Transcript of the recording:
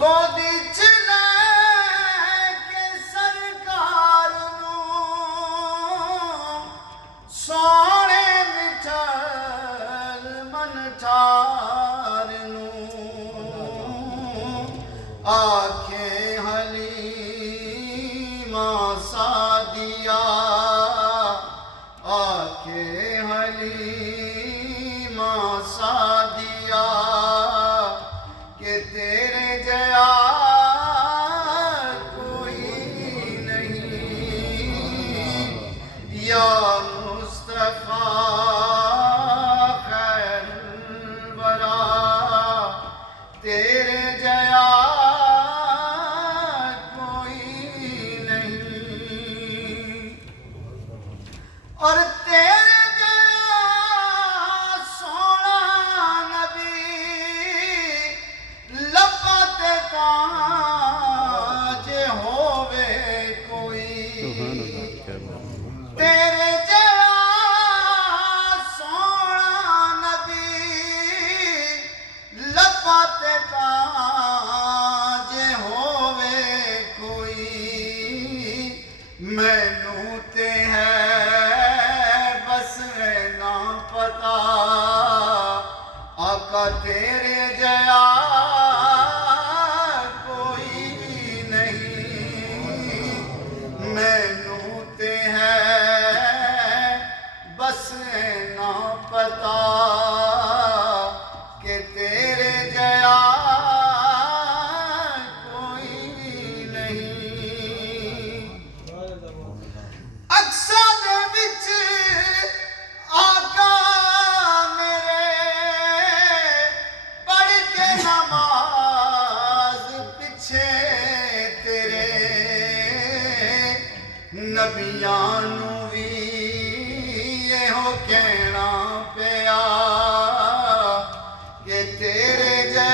گودی چ لے کے سرکار نوں سونے مٹھل من ٹھار نوں آکھیں حلیمہ سعدیہ آکھیں حلیمہ سعدیہ کہ تیرے جیا کوئی نہیں یا مصطفیٰ خیر الورا تیرے جیا کوئی نہیں اور تیرے جیا سونا نبی لپتے تاج ہووے کوئی تیرے جیا سونا نبی لپتے تاج ہووے کوئی مینوں تے ہے بس نہ پتا آقا تیرے جیا کوئی نہیں مینوں تے ہے بس نہ پتا کہ تیرے جیا کوئی نہیں اقصا دے وچ آقا میرے پڑھ کے نماز پیچھے تیرے نبیاں نوں وی یہو کہنا پیا کہ تیرے جے